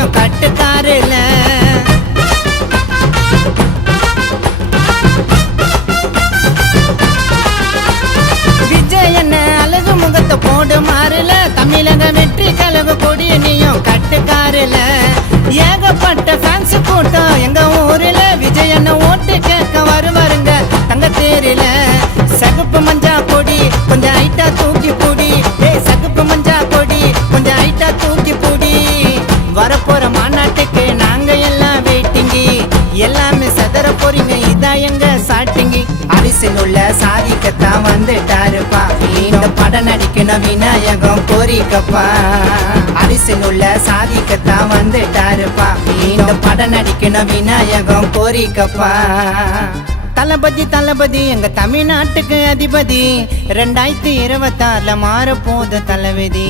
நீயும் கட்டுக்காருல. விஜய் என்ன அழகு முகத்தை போடு மாறுல, தமிழக வெற்றி கழக கொடி நீயும் கட்டுக்காருல. ஏகப்பட்ட ஃபேன்ஸ் கூட்டம் எங்க ஊருல, விஜய் என்ன ஓட்டு கேட்க வருவாருங்க தங்க தேரில. சகுப்பு மஞ்சா கொடி கொஞ்சம் ஹைட்டா தூக்கி பூடி, சகுப்பு மஞ்சா கொடி கொஞ்சம் ஹைட்டா தூக்கி பூடி. வரப்போற மாநாட்டுக்கு நாங்க எல்லாம் வெயிட்டிங்கி, எல்லாமே சதற போறீங்க இதான் எங்க சாட்டிங்கி. அரிசில் உள்ள சாதிக்கத்தான் வந்துட்டாருப்பா, இந்த படம் நடிக்கணும் விநாயகம் கோரிக்கப்பா. அரிசில் உள்ள சாதிக்கத்தான் வந்துட்டாருப்பா, இந்த படம் நடிக்கணும் விநாயகம் கோரிக்கப்பா. தளபதி தளபதி எங்க தமிழ்நாட்டுக்கு அதிபதி, 2026 மாற போது தளபதி.